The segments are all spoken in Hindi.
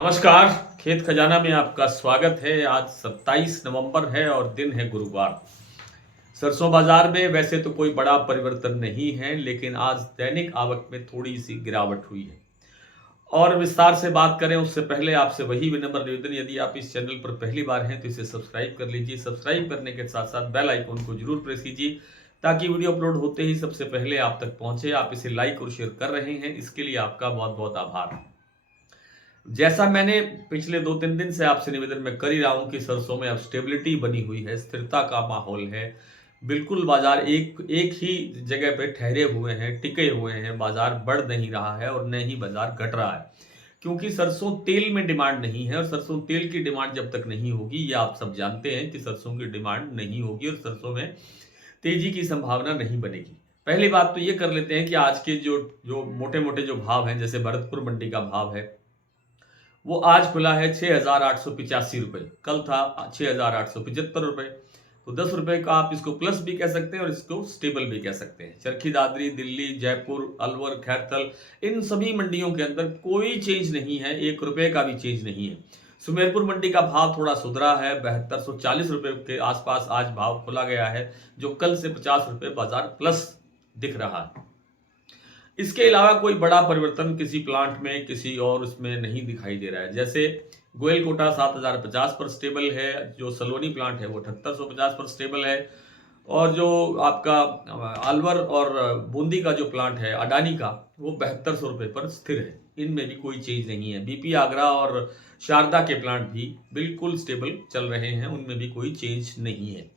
नमस्कार। खेत खजाना में आपका स्वागत है। आज 27 नवंबर है और दिन है गुरुवार। सरसों बाजार में वैसे तो कोई बड़ा परिवर्तन नहीं है, लेकिन आज दैनिक आवक में थोड़ी सी गिरावट हुई है। और विस्तार से बात करें उससे पहले आपसे वही विनम्र निवेदन, यदि आप इस चैनल पर पहली बार हैं तो इसे सब्सक्राइब कर लीजिए। सब्सक्राइब करने के साथ साथ बेल आइकन को जरूर प्रेस कीजिए ताकि वीडियो अपलोड होते ही सबसे पहले आप तक पहुंचे। आप इसे लाइक और शेयर कर रहे हैं, इसके लिए आपका बहुत बहुत आभार। जैसा मैंने पिछले 2-3 दिन से आपसे निवेदन में कर ही रहा हूं कि सरसों में अब स्टेबिलिटी बनी हुई है, स्थिरता का माहौल है। बिल्कुल बाजार एक एक ही जगह पे ठहरे हुए हैं, टिके हुए हैं। बाजार बढ़ नहीं रहा है और न ही बाजार घट रहा है, क्योंकि सरसों तेल में डिमांड नहीं है। और सरसों तेल की डिमांड जब तक नहीं होगी, ये आप सब जानते हैं कि सरसों की डिमांड नहीं होगी और सरसों में तेजी की संभावना नहीं बनेगी। पहली बात तो ये कर लेते हैं कि आज के जो जो मोटे मोटे जो भाव हैं, जैसे भरतपुर मंडी का भाव है, वो आज खुला है 6,885 रुपए, कल था 6,875 रुपए। तो 10 रुपए का आप इसको प्लस भी कह सकते हैं और इसको स्टेबल भी कह सकते हैं। चरखी दादरी, दिल्ली, जयपुर, अलवर, खैरथल, इन सभी मंडियों के अंदर कोई चेंज नहीं है, 1 रुपए का भी चेंज नहीं है। सुमेरपुर मंडी का भाव थोड़ा सुधरा है, 7240 रुपए के आसपास आज भाव खोला गया है, जो कल से 50 रुपए बाजार प्लस दिख रहा है। इसके अलावा कोई बड़ा परिवर्तन किसी प्लांट में, किसी और उसमें नहीं दिखाई दे रहा है। जैसे गोयल कोटा 7050 पर स्टेबल है, जो सलोनी प्लांट है वो 7850 पर स्टेबल है, और जो आपका अलवर और बूंदी का जो प्लांट है अडानी का, वो 7200 रुपये पर स्थिर है। इनमें भी कोई चेंज नहीं है। बीपी आगरा और शारदा के प्लांट भी बिल्कुल स्टेबल चल रहे हैं, उनमें भी कोई चेंज नहीं है।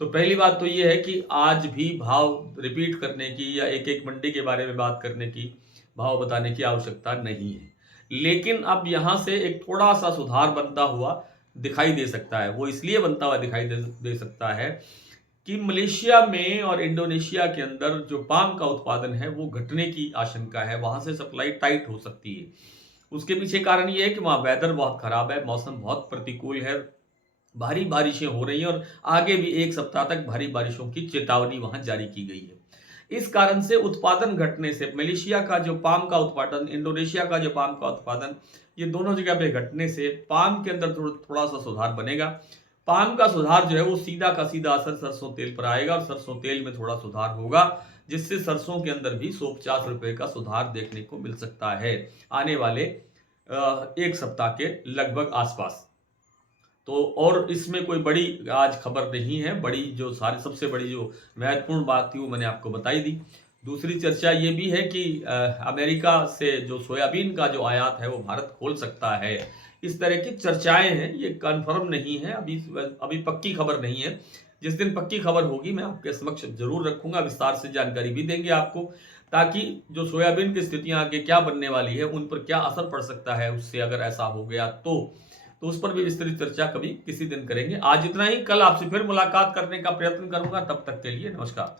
तो पहली बात तो ये है कि आज भी भाव रिपीट करने की या एक एक मंडी के बारे में बात करने की, भाव बताने की आवश्यकता नहीं है। लेकिन अब यहाँ से एक थोड़ा सा सुधार बनता हुआ दिखाई दे सकता है। वो इसलिए बनता हुआ दिखाई दे सकता है कि मलेशिया में और इंडोनेशिया के अंदर जो पाम का उत्पादन है वो घटने की आशंका है। वहां से सप्लाई टाइट हो सकती है। उसके पीछे कारण ये है कि वहां वेदर बहुत खराब है, मौसम बहुत प्रतिकूल है, भारी बारिशें हो रही हैं और आगे भी 1 सप्ताह तक भारी बारिशों की चेतावनी वहां जारी की गई है। इस कारण से उत्पादन घटने से मलेशिया का जो पाम का उत्पादन, इंडोनेशिया का जो पाम का उत्पादन, ये दोनों जगह पे घटने से पाम के अंदर थोड़ा सा सुधार बनेगा। पाम का सुधार जो है वो सीधा का सीधा असर सरसों तेल पर आएगा और सरसों तेल में थोड़ा सुधार होगा, जिससे सरसों के अंदर भी 150 रुपए का सुधार देखने को मिल सकता है आने वाले 1 सप्ताह के लगभग आसपास। तो और इसमें कोई बड़ी आज खबर नहीं है। बड़ी जो सारी सबसे बड़ी जो महत्वपूर्ण बात थी वो मैंने आपको बताई दी। दूसरी चर्चा ये भी है कि अमेरिका से जो सोयाबीन का जो आयात है वो भारत खोल सकता है। इस तरह की चर्चाएं हैं, ये कंफर्म नहीं है, अभी अभी पक्की खबर नहीं है। जिस दिन पक्की खबर होगी मैं आपके समक्ष जरूर रखूंगा, विस्तार से जानकारी भी देंगे आपको, ताकि जो सोयाबीन की स्थितियां आगे क्या बनने वाली है, उन पर क्या असर पड़ सकता है उससे, अगर ऐसा हो गया तो उस पर भी विस्तृत चर्चा कभी किसी दिन करेंगे। आज इतना ही। कल आपसे फिर मुलाकात करने का प्रयत्न करूंगा। तब तक के लिए नमस्कार।